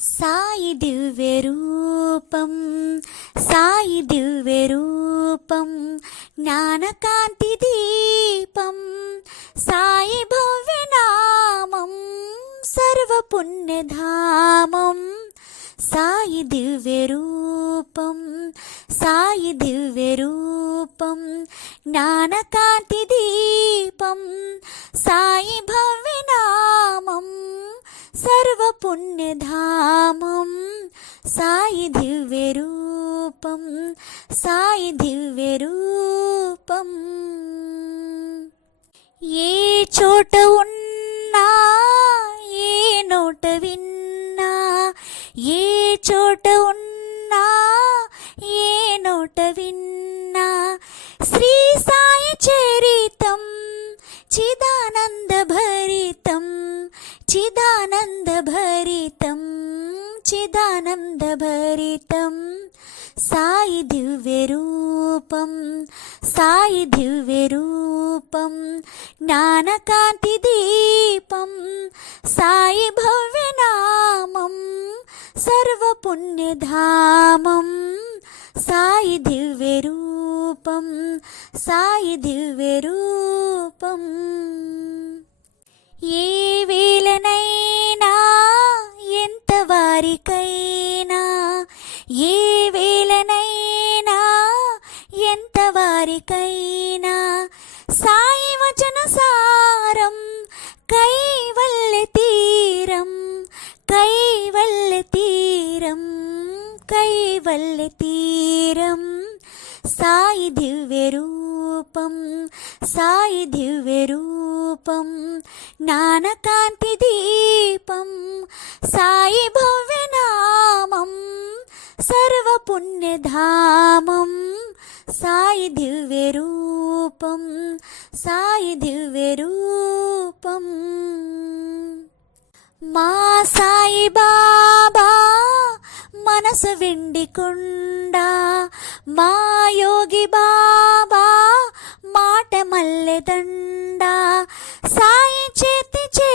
సాయి దివ్య రూపం, సాయి దివ్య రూపం, జ్ఞానకాంతి దీపం, సాయి భవ్య నామం, సర్వ పుణ్యధామం. సాయి దివ్య రూపం, సాయి దివ్య రూపం, జ్ఞానకాంతి దీపం, సాయి భవ్య నామం, సర్వ పుణ్యధామం. సాయి దివ్య రూపం, సాయి దివ్య రూపం. ఏ చోట ఉన్నా, ఏ నోట విన్నా, ఏ చోట ఉన్నా, ఏ నోట విన్నా, శ్రీ సాయి చరితం చిదానంద భరితం, చిదానంద భరితం, చిదానంద భరితం. సాయి దివ్య రూపం, సాయి దివ్య రూపం, జ్ఞానకాంతి దీపం, సాయి భవ్య నామం, సర్వ పుణ్యధామం. సాయి దివ్య రూపం, సాయి దివ్య రూపం. ఏ వేళనైనా, ఎంత వారికైనా, ఏ వేళనైనా, ఎంత వారికైనా, సాయి వచన సారం కైవల్య తీరం, కైవల్య తీరం, కైవల్య తీరం. సాయి దివ్య రూపం, సాయి దివ్య రూపం, జ్ఞానకాంతి దీపం, సాయి భవ్య నామం, సర్వ పుణ్యధామం. సాయి దివ్య రూపం, సాయి దివ్య రూపం. మా సాయి బాబా మనసు వెండి కొండ, మా